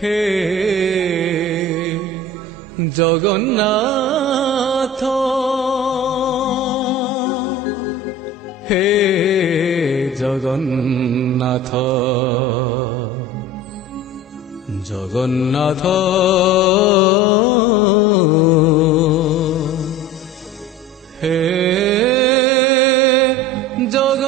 হে জগন্নাথ, হে জগন্নাথ, জগন্নাথ হে জগন্নাথ।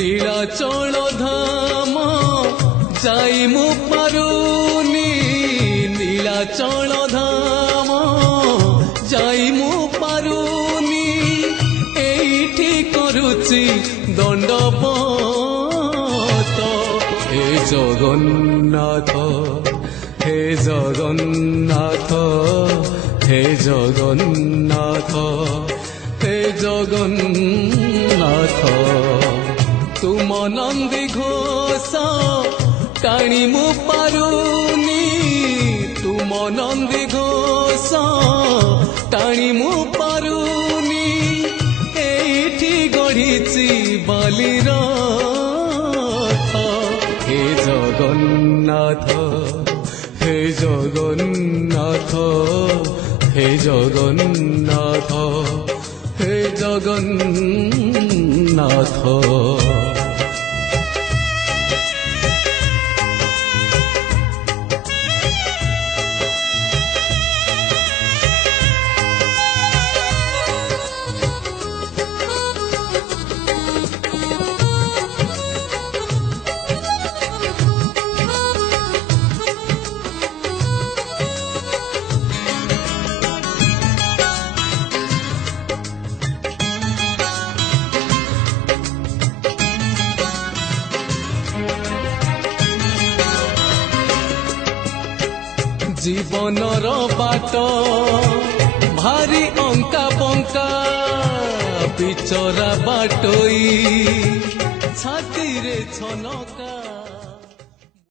নীলাচল ধাম যাই মু পারুনি, নীলাচল ধাম যাই মু পারুনি, এইটি করুচি দণ্ডবত। হে জগন্নাথ, হে জগন্নাথ, হে জগন্নাথ, হে জগন্নাথ। তুম নন্দী ঘোষ টাণি মু পারুনি, তুম নন্দী ঘোষ টাণি মু পারুনি, এইটি গড়িছি বালির রথ। হে জগন্নাথ, হে জগন্নাথ, হে জগন্নাথ, হে জগন্নাথ। জীবনর বাট ভারি অঙ্কা বঙ্কা, বিচরা বাটই ছাতিরে ছনকা।